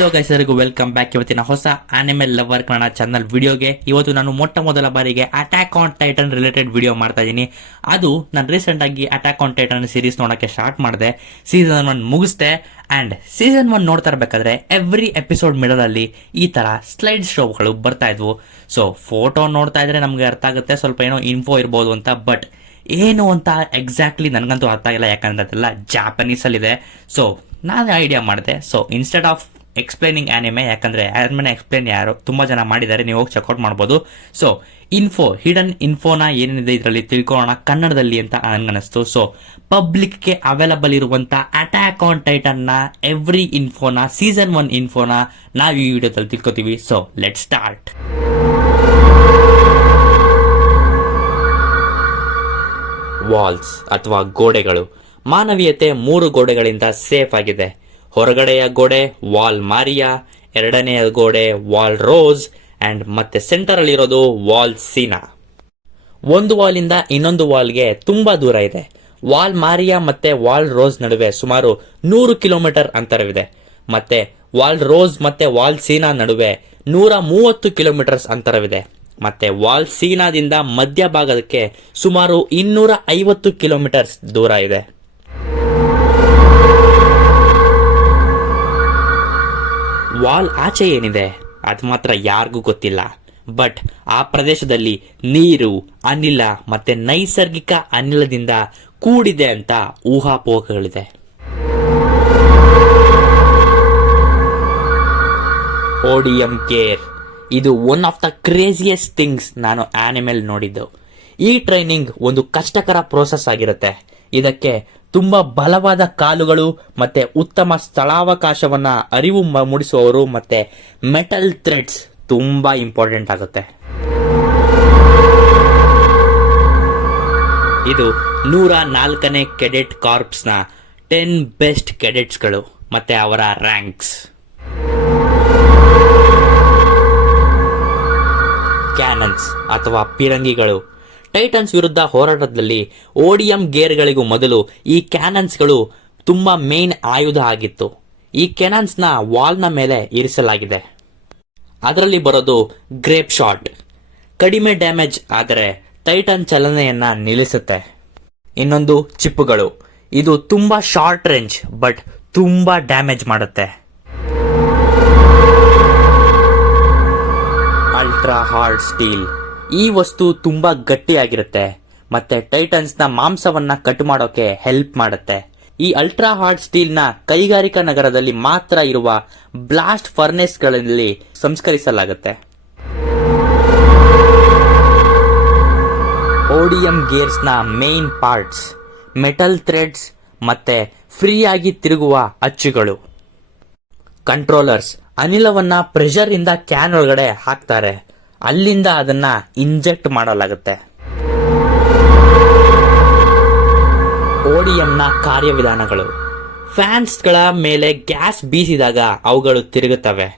Hello guys, ಎಲ್ಲರಿಗೂ welcome back. ಇವತ್ತಿನ ಹೊಸ ಆನಿಮಲ್ ಲವರ್ ಕನ್ನಡ ಚಾನಲ್ ವಿಡಿಯೋಗೆ ಇವತ್ತು ನಾನು ಮೊಟ್ಟ ಮೊದಲ ಬಾರಿಗೆ attack on tighten related video ಮಾಡ್ತಾ ಇದ್ದೀನಿ. ಅದು ನಾನು ರೀಸೆಂಟ್ ಆಗಿ ಅಟ್ಯಾಕ್ ಆನ್ ಟೈಟನ್ ಸೀರೀಸ್ ನೋಡೋಕ್ಕೆ ಸ್ಟಾರ್ಟ್ ಮಾಡಿದೆ. ಸೀಸನ್ 1 ಮುಗಿಸ್ದೆ ಅಂಡ್ ಸೀಸನ್ 1 ನೋಡ್ತಾ ಇರಬೇಕಾದ್ರೆ ಎವ್ರಿ ಎಪಿಸೋಡ್ ಮಿಡಲ್ ಅಲ್ಲಿ ಈ ತರ ಸ್ಲೈಡ್ ಶೋಗಳು ಬರ್ತಾ ಇದ್ವು. ಸೊ ಫೋಟೋ ನೋಡ್ತಾ ಇದ್ರೆ ನಮ್ಗೆ ಅರ್ಥ ಆಗುತ್ತೆ ಸ್ವಲ್ಪ ಏನೋ ಇನ್ಫೋ ಇರ್ಬೋದು ಅಂತ, ಬಟ್ ಏನು ಅಂತ ಎಕ್ಸಾಕ್ಟ್ಲಿ ನನಗಂತೂ ಅರ್ಥ ಆಗಿಲ್ಲ, ಯಾಕಂದ್ರೆ ಅದೆಲ್ಲ ಜಾಪನೀಸ್ ಅಲ್ಲಿ ಇದೆ. ಸೊ ನಾನು ಐಡಿಯಾ ಮಾಡಿದೆ. So instead of explaining anime, ಯಾಕಂದ್ರೆ ಆನಿಮೆನ ಎಕ್ಸ್ಪ್ಲೈನ್ ಯಾರು ತುಂಬಾ ಜನ ಮಾಡಿದ್ದಾರೆ, ನೀವು ಹೋಗಿ ಚೆಕ್ಔಟ್ ಮಾಡ್ಬೋದು. ಸೊ ಹಿಡನ್ ಇನ್ಫೋನ ಏನೇನಿದೆ ಇದರಲ್ಲಿ ತಿಳ್ಕೊಳ್ಳೋಣ ಕನ್ನಡದಲ್ಲಿ ಅಂತ ನನಗನ್ನಿಸ್ತು. ಸೊ ಪಬ್ಲಿಕ್ಗೆ ಅವೈಲಬಲ್ ಇರುವಂತ ಅಟ್ಯಾಕ್ ಆನ್ ಟೈಟನ್ ನ ಎವ್ರಿ ಇನ್ಫೋನ, ಸೀಸನ್ 1 ಇನ್ಫೋನ ನಾವು ಈ ವಿಡಿಯೋದಲ್ಲಿ ತಿಳ್ಕೊತೀವಿ. So let start. ವಾಲ್ಸ್ ಅಥವಾ ಗೋಡೆಗಳು. ಮಾನವೀಯತೆ 3 ಗೋಡೆಗಳಿಂದ ಸೇಫ್ ಆಗಿದೆ. ಹೊರಗಡೆಯ ಗೋಡೆ ವಾಲ್ ಮಾರಿಯಾ, ಎರಡನೆಯ ಗೋಡೆ ವಾಲ್ ರೋಸ್ ಅಂಡ್ ಮತ್ತೆ ಸೆಂಟರ್ ಅಲ್ಲಿ ಇರೋದು ವಾಲ್ ಸೀನಾ. ಒಂದು ವಾಲಿಂದ ಇನ್ನೊಂದು ವಾಲ್ಗೆ ತುಂಬಾ ದೂರ ಇದೆ. ವಾಲ್ ಮಾರಿಯಾ ಮತ್ತೆ ವಾಲ್ ರೋಸ್ ನಡುವೆ ಸುಮಾರು 100 ಕಿಲೋಮೀಟರ್ ಅಂತರವಿದೆ. ಮತ್ತೆ ವಾಲ್ ರೋಸ್ ಮತ್ತೆ ವಾಲ್ ಸೀನಾ ನಡುವೆ 130 ಕಿಲೋಮೀಟರ್ಸ್ ಅಂತರವಿದೆ. ಮತ್ತೆ ವಾಲ್ ಸೀನಾದಿಂದ ಮಧ್ಯಭಾಗಕ್ಕೆ ಸುಮಾರು 250 ಕಿಲೋಮೀಟರ್ಸ್ ದೂರ ಇದೆ. ವಾಲ್ ಆಚೆ ಏನಿದೆ ಅದು ಮಾತ್ರ ಯಾರಿಗೂ ಗೊತ್ತಿಲ್ಲ, ಬಟ್ ಆ ಪ್ರದೇಶದಲ್ಲಿ ನೀರು, ಅನಿಲ ಮತ್ತೆ ನೈಸರ್ಗಿಕ ಅನಿಲದಿಂದ ಕೂಡಿದೆ ಅಂತ ಊಹಾಪೋಹಗಳಿದೆ. ಓಡಿಯಂ ಕೇರ್ ಇದು one of the craziest things ನಾನು ಆನಿಮಲ್ ನೋಡಿದ್ದು. ಈ ಟ್ರೈನಿಂಗ್ ಒಂದು ಕಷ್ಟಕರ ಪ್ರೋಸೆಸ್ ಆಗಿರುತ್ತೆ. ಇದಕ್ಕೆ ತುಂಬಾ ಬಲವಾದ ಕಾಲುಗಳು ಮತ್ತೆ ಉತ್ತಮ ಸ್ಥಳಾವಕಾಶವನ್ನ ಅರಿವು ಮೂಡಿಸುವವರು ಮತ್ತೆ ಮೆಟಲ್ ಥ್ರೆಡ್ಸ್ ತುಂಬಾ ಇಂಪಾರ್ಟೆಂಟ್ ಆಗುತ್ತೆ. ಇದು 104ನೇ ಕೆಡೆಟ್ ಕಾರ್ಪ್ಸ್ ನ 10 ಬೆಸ್ಟ್ ಕೆಡೆಟ್ಸ್ಗಳು ಮತ್ತೆ ಅವರ ರ್ಯಾಂಕ್ಸ್. ಕ್ಯಾನನ್ಸ್ ಅಥವಾ ಪಿರಂಗಿಗಳು. ಟೈಟನ್ಸ್ ವಿರುದ್ಧ ಹೋರಾಟದಲ್ಲಿ ಓಡಿಯಂ ಗೇರ್ಗಳಿಗೂ ಮೊದಲು ಈ ಕ್ಯಾನನ್ಸ್ಗಳು ತುಂಬಾ ಮೇನ್ ಆಯುಧ ಆಗಿತ್ತು. ಈ ಕ್ಯಾನನ್ಸ್ ನ ವಾಲ್ನ ಮೇಲೆ ಇರಿಸಲಾಗಿದೆ. ಅದರಲ್ಲಿ ಬರೋದು ಗ್ರೇಪ್ ಶಾಟ್. ಕಡಿಮೆ ಡ್ಯಾಮೇಜ್ ಆದರೆ ಟೈಟನ್ ಚಲನೆಯನ್ನ ನಿಲ್ಲಿಸುತ್ತೆ. ಇನ್ನೊಂದು ಚಿಪ್ಪುಗಳು. ಇದು ತುಂಬಾ ಶಾರ್ಟ್ ರೇಂಜ್ ಬಟ್ ತುಂಬಾ ಡ್ಯಾಮೇಜ್ ಮಾಡುತ್ತೆ. Ultra hard steel. ಈ ವಸ್ತು ತುಂಬಾ ಗಟ್ಟಿಯಾಗಿರುತ್ತೆ ಮತ್ತೆ ಟೈಟನ್ಸ್ ನ ಮಾಂಸವನ್ನ ಕಟ್ ಮಾಡೋಕೆ ಹೆಲ್ಪ್ ಮಾಡುತ್ತೆ. ಈ ಅಲ್ಟ್ರಾ ಹಾರ್ಡ್ ಸ್ಟೀಲ್ ನ ಕೈಗಾರಿಕಾ ನಗರದಲ್ಲಿ ಮಾತ್ರ ಇರುವ ಬ್ಲಾಸ್ಟ್ ಫರ್ನೆಸ್ ಗಳಲ್ಲಿ ಸಂಸ್ಕರಿಸಲಾಗುತ್ತೆ. ಓಡಿಯಂ ಗೇರ್ಸ್ ನ ಮೇನ್ ಪಾರ್ಟ್ಸ್ ಮೆಟಲ್ ಥ್ರೆಡ್ಸ್ ಮತ್ತೆ ಫ್ರೀ ಆಗಿ ತಿರುಗುವ ಅಚ್ಚುಗಳು. ಕಂಟ್ರೋಲರ್ಸ್. ಅನಿಲವನ್ನ ಪ್ರೆಷರ್ ಇಂದ ಕ್ಯಾನ್ ಒಳಗಡೆ ಹಾಕ್ತಾರೆ, ಅಲ್ಲಿಂದ ಅದನ್ನ ಇಂಜೆಕ್ಟ್ ಮಾಡಲಾಗುತ್ತೆ. ಓಡಿಯಂನ ಕಾರ್ಯವಿಧಾನಗಳು. ಫ್ಯಾನ್ಸ್ಗಳ ಮೇಲೆ ಗ್ಯಾಸ್ ಬೀಸಿದಾಗ ಅವುಗಳು ತಿರುಗುತ್ತವೆ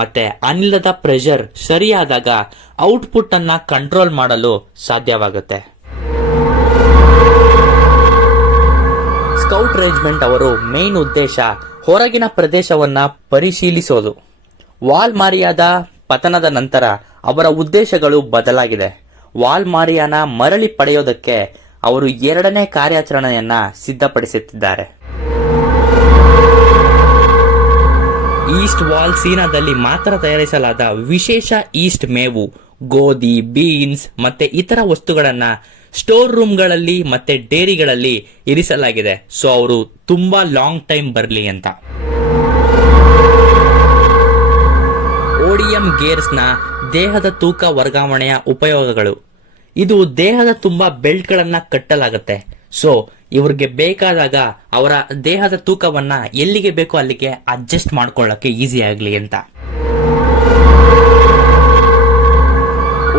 ಮತ್ತೆ ಅನಿಲದ ಪ್ರೆಷರ್ ಸರಿಯಾದಾಗ ಔಟ್ಪುಟ್ ಅನ್ನ ಕಂಟ್ರೋಲ್ ಮಾಡಲು ಸಾಧ್ಯವಾಗುತ್ತೆ. ಸ್ಕೌಟ್ ರೆಜಿಮೆಂಟ್ ಅವರು ಮೇನ್ ಉದ್ದೇಶ ಹೊರಗಿನ ಪ್ರದೇಶವನ್ನ ಪರಿಶೀಲಿಸೋದು. ವಾಲ್ ಮಾರಿಯಾದ ಪತನದ ನಂತರ ಅವರ ಉದ್ದೇಶಗಳು ಬದಲಾಗಿದೆ. ವಾಲ್ ಮಾರಿಯಾನ ಮರಳಿ ಪಡೆಯೋದಕ್ಕೆ ಅವರು 2ನೇ ಕಾರ್ಯಾಚರಣೆಯನ್ನ ಸಿದ್ಧಪಡಿಸುತ್ತಿದ್ದಾರೆ. ಈಸ್ಟ್ ವಾಲ್ ಸೀನಾದಲ್ಲಿ ಮಾತ್ರ ತಯಾರಿಸಲಾದ ವಿಶೇಷ ಈಸ್ಟ್ ಮೇವು, ಗೋಧಿ, ಬೀನ್ಸ್ ಮತ್ತೆ ಇತರ ವಸ್ತುಗಳನ್ನ ಸ್ಟೋರ್ ರೂಮ್ಗಳಲ್ಲಿ ಮತ್ತೆ ಡೇರಿಗಳಲ್ಲಿ ಇರಿಸಲಾಗಿದೆ. ಸೊ ಅವರು ತುಂಬಾ ಲಾಂಗ್ ಟೈಮ್ ಬರಲಿ ಅಂತ. ಓಡಿಯಂ ಗೇರ್ಸ್ ನ ದೇಹದ ತೂಕ ವರ್ಗಾವಣೆಯ ಉಪಯೋಗಗಳು. ಇದು ದೇಹದ ತುಂಬಾ ಬೆಲ್ಟ್ ಗಳನ್ನ ಕಟ್ಟಲಾಗುತ್ತೆ. ಸೊ ಇವ್ರಿಗೆ ಬೇಕಾದಾಗ ಅವರ ದೇಹದ ತೂಕವನ್ನ ಎಲ್ಲಿಗೆ ಬೇಕೋ ಅಲ್ಲಿಗೆ ಅಡ್ಜಸ್ಟ್ ಮಾಡ್ಕೊಳ್ಳಕ್ಕೆ ಈಸಿ ಆಗ್ಲಿ ಅಂತ.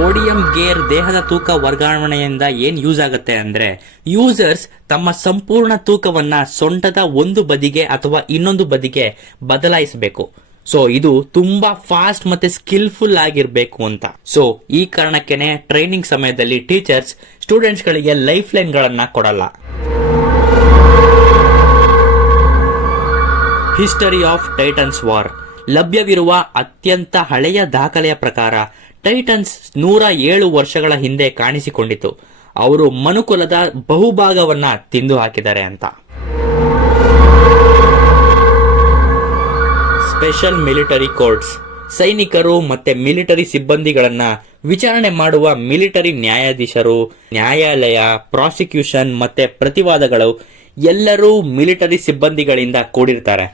ಓಡಿಯಂ ಗೇರ್ ದೇಹದ ತೂಕ ವರ್ಗಾವಣೆಯಿಂದ ಏನ್ ಯೂಸ್ ಆಗುತ್ತೆ ಅಂದ್ರೆ, ಯೂಸರ್ಸ್ ತಮ್ಮ ಸಂಪೂರ್ಣ ತೂಕವನ್ನ ಸೊಂಟದ ಒಂದು ಬದಿಗೆ ಅಥವಾ ಇನ್ನೊಂದು ಬದಿಗೆ ಬದಲಾಯಿಸಬೇಕು. ಸೊ ಇದು ತುಂಬಾ ಫಾಸ್ಟ್ ಮತ್ತೆ ಸ್ಕಿಲ್ಫುಲ್ ಆಗಿರ್ಬೇಕು ಅಂತ. ಸೊ ಈ ಕಾರಣಕ್ಕೆನೆ ಟ್ರೈನಿಂಗ್ ಸಮಯದಲ್ಲಿ ಟೀಚರ್ಸ್ ಸ್ಟೂಡೆಂಟ್ಸ್ ಗಳಿಗೆ ಲೈಫ್ ಲೈನ್ ಗಳನ್ನ ಕೊಡಲ್ಲ. History of Titans war. ಲಭ್ಯವಿರುವ ಅತ್ಯಂತ ಹಳೆಯ ದಾಖಲೆಯ ಪ್ರಕಾರ ಟೈಟನ್ಸ್ 107 ವರ್ಷಗಳ ಹಿಂದೆ ಕಾಣಿಸಿಕೊಂಡಿತು. ಅವರು ಮನುಕುಲದ ಬಹುಭಾಗವನ್ನ ತಿಂದು ಹಾಕಿದ್ದಾರೆ ಅಂತ. ಸ್ಪೆಷಲ್ ಮಿಲಿಟರಿ ಕೋರ್ಟ್ಸ್, ಸೈನಿಕರು ಮತ್ತೆ ಮಿಲಿಟರಿ ಸಿಬ್ಬಂದಿಗಳನ್ನ ವಿಚಾರಣೆ ಮಾಡುವ ಮಿಲಿಟರಿ ನ್ಯಾಯಾಧೀಶರು, ನ್ಯಾಯಾಲಯ, ಪ್ರಾಸಿಕ್ಯೂಷನ್ ಮತ್ತೆ ಪ್ರತಿವಾದಗಳು ಎಲ್ಲರೂ ಮಿಲಿಟರಿ ಸಿಬ್ಬಂದಿಗಳಿಂದ ಕೂಡಿರ್ತಾರೆ.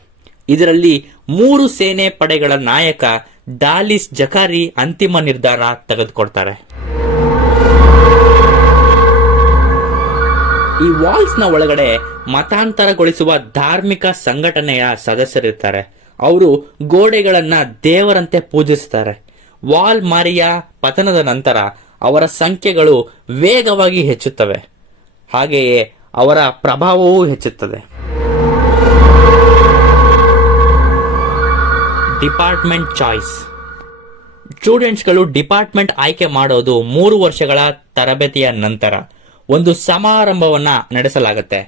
ಇದರಲ್ಲಿ 3 ಸೇನೆ ಪಡೆಗಳ ನಾಯಕ ದಾಲಿಸ್ ಜಕಾರಿ ಅಂತಿಮ ನಿರ್ಧಾರ ತೆಗೆದುಕೊಳ್ತಾರೆ. ಈ ವಾಲ್ಸ್ ನ ಒಳಗಡೆ ಮತಾಂತರಗೊಳಿಸುವ ಧಾರ್ಮಿಕ ಸಂಘಟನೆಯ ಸದಸ್ಯರಿರ್ತಾರೆ. ಅವರು ಗೋಡೆಗಳನ್ನ ದೇವರಂತೆ ಪೂಜಿಸುತ್ತಾರೆ. ವಾಲ್ ಮಾರಿಯ ಪತನದ ನಂತರ ಅವರ ಸಂಖ್ಯೆಗಳು ವೇಗವಾಗಿ ಹೆಚ್ಚುತ್ತವೆ, ಹಾಗೆಯೇ ಅವರ ಪ್ರಭಾವವೂ ಹೆಚ್ಚುತ್ತದೆ. Department choice. ಸ್ಟೂಡೆಂಟ್ಸ್ಗಳು ಡಿಪಾರ್ಟ್ಮೆಂಟ್ ಆಯ್ಕೆ ಮಾಡೋದು 3 ವರ್ಷಗಳ ತರಬೇತಿಯ ನಂತರ ಒಂದು ಸಮಾರಂಭವನ್ನ ನಡೆಸಲಾಗುತ್ತೆ.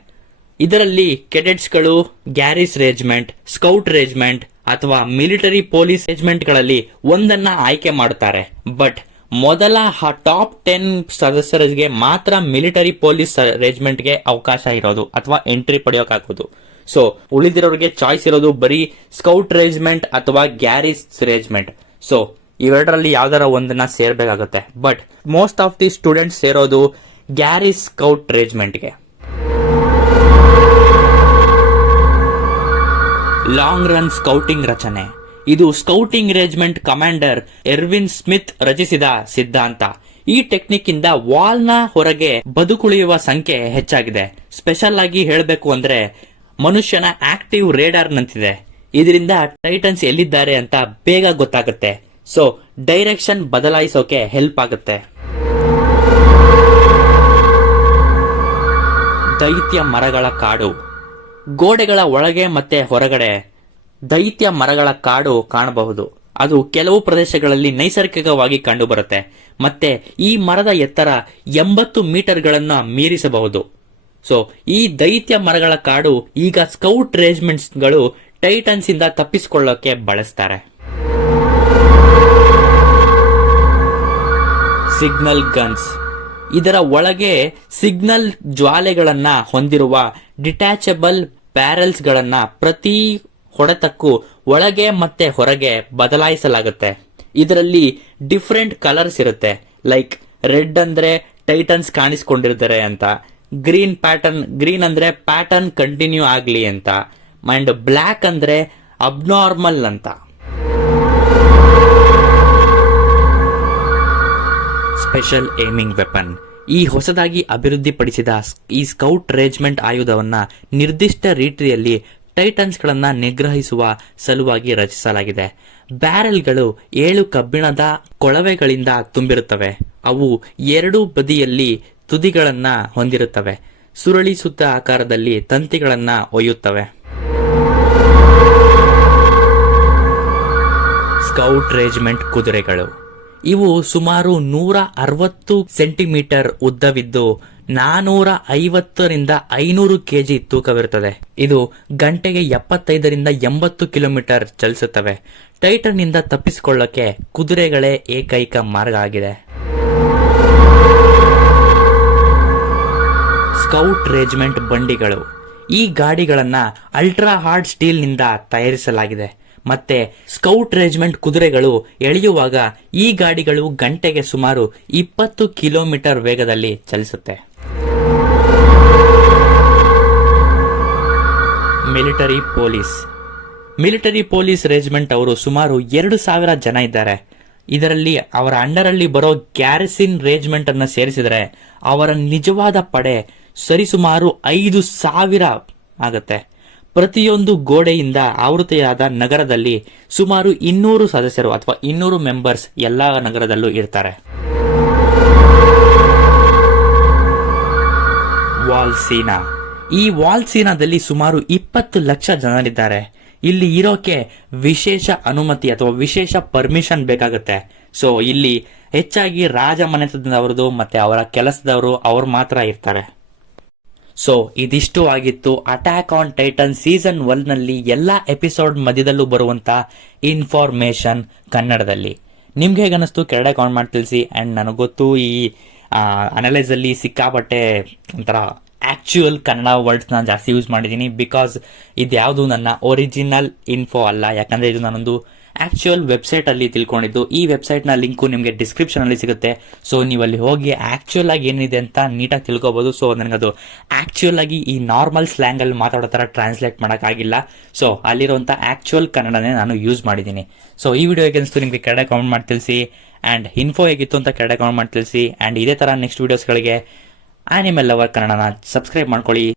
ಇದರಲ್ಲಿ ಕೆಡೆಟ್ಸ್ಗಳು ಗ್ಯಾರಿಸ್ ರೆಜಿಮೆಂಟ್, ಸ್ಕೌಟ್ ರೆಜಿಮೆಂಟ್ ಅಥವಾ ಮಿಲಿಟರಿ ಪೊಲೀಸ್ ರೆಜಿಮೆಂಟ್ಗಳಲ್ಲಿ ಒಂದನ್ನ ಆಯ್ಕೆ ಮಾಡುತ್ತಾರೆ. ಬಟ್ ಮೊದಲ ಟಾಪ್ 10 ಸದಸ್ಯರಿಗೆ ಮಾತ್ರ ಮಿಲಿಟರಿ ಪೊಲೀಸ್ ರೆಜಿಮೆಂಟ್ಗೆ ಅವಕಾಶ ಇರೋದು ಅಥವಾ ಎಂಟ್ರಿ ಪಡೆಯೋಕ್ಕಾಗೋದು. ಸೊ ಉಳಿದಿರೋರಿಗೆ ಚಾಯ್ಸ್ ಇರೋದು ಬರೀ ಸ್ಕೌಟ್ ರೆಜಿಮೆಂಟ್ ಅಥವಾ ಗ್ಯಾರಿಸ್ ರೆಜಿಮೆಂಟ್. ಸೊ ಇವೆರಡರಲ್ಲಿ ಯಾವ್ದಾರ ಒಂದನ್ನ ಸೇರ್ಬೇಕಾಗುತ್ತೆ. But most of the students ಸೇರೋದು ಗ್ಯಾರಿಸ್ ಸ್ಕೌಟ್ ರೆಜಿಮೆಂಟ್ಗೆ. ಲಾಂಗ್ ರನ್ ಸ್ಕೌಟಿಂಗ್ ರಚನೆ. ಇದು scouting regiment commander Erwin Smith ರಚಿಸಿದ ಸಿದ್ಧಾಂತ. ಈ ಟೆಕ್ನಿಕ್ ಇಂದ ವಾಲ್ನ ಹೊರಗೆ ಬದುಕುಳಿಯುವ ಸಂಖ್ಯೆ ಹೆಚ್ಚಾಗಿದೆ. ಸ್ಪೆಷಲ್ ಆಗಿ ಹೇಳಬೇಕು ಅಂದ್ರೆ ಮನುಷ್ಯನ ಆಕ್ಟಿವ್ ರೇಡಾರ್ ನಂತಿದೆ. ಇದರಿಂದ ಟೈಟನ್ಸ್ ಎಲ್ಲಿದ್ದಾರೆ ಅಂತ ಬೇಗ ಗೊತ್ತಾಗುತ್ತೆ. ಸೊ ಡೈರೆಕ್ಷನ್ ಬದಲಾಯಿಸೋಕೆ ಹೆಲ್ಪ್ ಆಗುತ್ತೆ. ದೈತ್ಯ ಮರಗಳ ಕಾಡು. ಗೋಡೆಗಳ ಒಳಗೆ ಮತ್ತೆ ಹೊರಗಡೆ ದೈತ್ಯ ಮರಗಳ ಕಾಡು ಕಾಣಬಹುದು. ಅದು ಕೆಲವು ಪ್ರದೇಶಗಳಲ್ಲಿ ನೈಸರ್ಗಿಕವಾಗಿ ಕಂಡುಬರುತ್ತೆ. ಮತ್ತೆ ಈ ಮರದ ಎತ್ತರ 80 ಮೀಟರ್ಗಳನ್ನ ಮೀರಿಸಬಹುದು. ಸೊ ಈ ದೈತ್ಯ ಮರಗಳ ಕಾಡು ಈಗ ಸ್ಕೌಟ್ ರೆಜಿಮೆಂಟ್ಸ್ಗಳು ಟೈಟನ್ಸ್ ಇಂದ ತಪ್ಪಿಸಿಕೊಳ್ಳೋಕೆ ಬಳಸ್ತಾರೆ. Signal guns. ಇದರ ಒಳಗೆ ಸಿಗ್ನಲ್ ಜ್ವಾಲೆಗಳನ್ನ ಹೊಂದಿರುವ ಡಿಟ್ಯಾಚಬಲ್ ಬ್ಯಾರೆಲ್ಸ್ ಗಳನ್ನ ಪ್ರತಿ ಹೊಡೆತಕ್ಕೂ ಒಳಗೆ ಮತ್ತೆ ಹೊರಗೆ ಬದಲಾಯಿಸಲಾಗುತ್ತೆ. ಇದರಲ್ಲಿ ಡಿಫರೆಂಟ್ ಕಲರ್ಸ್ ಇರುತ್ತೆ. ಲೈಕ್ ರೆಡ್ ಅಂದ್ರೆ ಟೈಟನ್ಸ್ ಕಾಣಿಸ್ಕೊಂಡಿರ್ತಾರೆ ಅಂತ, ಗ್ರೀನ್ ಅಂದ್ರೆ ಪ್ಯಾಟರ್ನ್ ಕಂಟಿನ್ಯೂ ಆಗ್ಲಿ ಅಂತ, ಅಂಡ್ ಬ್ಲಾಕ್ ಅಂದ್ರೆ ಅಬ್ನಾರ್ಮಲ್ ಅಂತ. Special aiming weapon. ಈ ಹೊಸದಾಗಿ ಅಭಿವೃದ್ಧಿಪಡಿಸಿದ ಈ ಸ್ಕೌಟ್ ರೆಜಿಮೆಂಟ್ ಆಯುಧವನ್ನ ನಿರ್ದಿಷ್ಟ ರೀತಿಯಲ್ಲಿ ಟೈಟನ್ಸ್ ಗಳನ್ನ ನಿಗ್ರಹಿಸುವ ಸಲುವಾಗಿ ರಚಿಸಲಾಗಿದೆ. ಬ್ಯಾರೆಲ್ಗಳು 7 ಕಬ್ಬಿಣದ ಕೊಳವೆಗಳಿಂದ ತುಂಬಿರುತ್ತವೆ. ಅವು 2 ಬದಿಯಲ್ಲಿ ತುದಿಗಳನ್ನ ಹೊಂದಿರುತ್ತವೆ. ಸುರಳಿ ಸುತ್ತ ಆಕಾರದಲ್ಲಿ ತಂತಿಗಳನ್ನ ಒಯ್ಯುತ್ತವೆ. ಸ್ಕೌಟ್ ರೆಜಿಮೆಂಟ್ ಕುದುರೆಗಳು. ಇವು ಸುಮಾರು 160 ಸೆಂಟಿಮೀಟರ್ ಉದ್ದವಿದ್ದು 450 ರಿಂದ 500 ಕೆಜಿ ತೂಕವಿರುತ್ತದೆ. ಇದು ಗಂಟೆಗೆ 75 ರಿಂದ 80 ಕಿಲೋಮೀಟರ್ ಚಲಿಸುತ್ತವೆ. ಟೈಟನ್ ನಿಂದ ತಪ್ಪಿಸಿಕೊಳ್ಳಕ್ಕೆ ಕುದುರೆಗಳೇ ಏಕೈಕ ಮಾರ್ಗ ಆಗಿದೆ. ಸ್ಕೌಟ್ ರೆಜಿಮೆಂಟ್ ಬಂಡಿಗಳು. ಈ ಗಾಡಿಗಳನ್ನ ಅಲ್ಟ್ರಾ ಹಾರ್ಡ್ ಸ್ಟೀಲ್ ನಿಂದ ತಯಾರಿಸಲಾಗಿದೆ. ಮತ್ತೆ ಸ್ಕೌಟ್ ರೆಜಿಮೆಂಟ್ ಕುದುರೆಗಳು ಎಳೆಯುವಾಗ ಈ ಗಾಡಿಗಳು ಗಂಟೆಗೆ ಸುಮಾರು 20 ಕಿಲೋಮೀಟರ್ ವೇಗದಲ್ಲಿ ಚಲಿಸುತ್ತೆ. Military police. Military police regiment ಅವರು ಸುಮಾರು 2000 ಜನ ಇದ್ದಾರೆ. ಇದರಲ್ಲಿ ಅವರ ಅಂಡರ್ ಅಲ್ಲಿ ಬರೋ ಗ್ಯಾರಿಸಿನ್ ರೆಜಿಮೆಂಟ್ ಅನ್ನು ಸೇರಿಸಿದರೆ ಅವರ ನಿಜವಾದ ಪಡೆ ಸರಿಸುಮಾರು 5000 ಆಗುತ್ತೆ. ಪ್ರತಿಯೊಂದು ಗೋಡೆಯಿಂದ ಆವೃತ್ತಿಯಾದ ನಗರದಲ್ಲಿ ಸುಮಾರು 200 ಸದಸ್ಯರು ಅಥವಾ 200 ಮೆಂಬರ್ಸ್ ಎಲ್ಲಾ ನಗರದಲ್ಲೂ ಇರ್ತಾರೆ. ವಾಲ್ಸೀನಾ. ಈ ವಾಲ್ಸೀನಾದಲ್ಲಿ ಸುಮಾರು 20 ಲಕ್ಷ ಜನರಿದ್ದಾರೆ. ಇಲ್ಲಿ ಇರೋಕೆ ವಿಶೇಷ ಅನುಮತಿ ಅಥವಾ ವಿಶೇಷ ಪರ್ಮಿಷನ್ ಬೇಕಾಗುತ್ತೆ. ಸೊ ಇಲ್ಲಿ ಹೆಚ್ಚಾಗಿ ರಾಜ ಮನೆತನದವರದು ಮತ್ತೆ ಅವರ ಕೆಲಸದವರು ಅವ್ರು ಮಾತ್ರ ಇರ್ತಾರೆ. ಸೊ ಇದಿಷ್ಟು ಆಗಿತ್ತು ಅಟ್ಯಾಕ್ ಆನ್ ಟೈಟನ್ ಸೀಸನ್ 1 ನಲ್ಲಿ ಎಲ್ಲಾ ಎಪಿಸೋಡ್ ಮಧ್ಯದಲ್ಲೂ ಬರುವಂತ ಇನ್ಫಾರ್ಮೇಶನ್ ಕನ್ನಡದಲ್ಲಿ. ನಿಮ್ಗೆ ಹೇಗೆ ಅನಿಸ್ತು ಕೆಳಗಡೆ ಕಾಮೆಂಟ್ ಮಾಡಿ ತಿಳಿಸಿ. ಅಂಡ್ ನನಗೆ ಗೊತ್ತು ಈ ಅನಲೈಸ್ ಅಲ್ಲಿ ಸಿಕ್ಕಾಪಟ್ಟೆ ಒಂಥರ ಆಕ್ಚುಯಲ್ ಕನ್ನಡ ವರ್ಡ್ಸ್ ನಾನು ಜಾಸ್ತಿ ಯೂಸ್ ಮಾಡಿದ್ದೀನಿ, ಬಿಕಾಸ್ ಇದ್ಯಾವುದು ನನ್ನ ಒರಿಜಿನಲ್ ಇನ್ಫೋ ಅಲ್ಲ. ಯಾಕಂದ್ರೆ ಇದು ನಾನೊಂದು ಆಕ್ಚುಯಲ್ ವೆಬ್ಸೈಟ್ ಅಲ್ಲಿ ತಿಳ್ಕೊಂಡಿದ್ದು. ಈ ವೆಬ್ಸೈಟ್ ನ ಲಿಂಕು ನಿಮಗೆ ಡಿಸ್ಕ್ರಿಪ್ಷನ್ ಅಲ್ಲಿ ಸಿಗುತ್ತೆ. ಸೊ ನೀವು ಅಲ್ಲಿ ಹೋಗಿ ಆಕ್ಚುಯಲ್ ಆಗಿ ಏನಿದೆ ಅಂತ ನೀಟಾಗಿ ತಿಳ್ಕೊಬಹುದು. ಸೊ ನನಗದು ಆಕ್ಚುಯಲ್ ಆಗಿ ಈ ನಾರ್ಮಲ್ ಸ್ಲ್ಯಾಂಗ್ ಅಲ್ಲಿ ಮಾತಾಡೋ ತರ ಟ್ರಾನ್ಸ್ಲೇಟ್ ಮಾಡೋಕ್ಕಾಗಿಲ್ಲ. ಸೊ ಅಲ್ಲಿರುವಂತ ಆಕ್ಚುಯಲ್ ಕನ್ನಡನೇ ನಾನು ಯೂಸ್ ಮಾಡಿದ್ದೀನಿ. ಸೊ ಈ ವಿಡಿಯೋ ಹೇಗೆ ಅನಿಸ್ತು ನಿಮಗೆ ಕೆಳಗಡೆ ಕಾಮೆಂಟ್ ಮಾಡಿ ತಿಳಿಸಿ. ಅಂಡ್ ಇನ್ಫೋ ಹೇಗಿತ್ತು ಅಂತ ಕೆಳಗಡೆ ಕಾಮೆಂಟ್ ಮಾಡಿ ತಿಳಿಸಿ. ಅಂಡ್ ಇದೇ ತರ ನೆಕ್ಸ್ಟ್ ವಿಡಿಯೋಸ್ಗಳಿಗೆ ಆನಿಮಲ್ ಲವರ್ ಕನ್ನಡನ ಸಬ್ಸ್ಕ್ರೈಬ್ ಮಾಡ್ಕೊಳ್ಳಿ.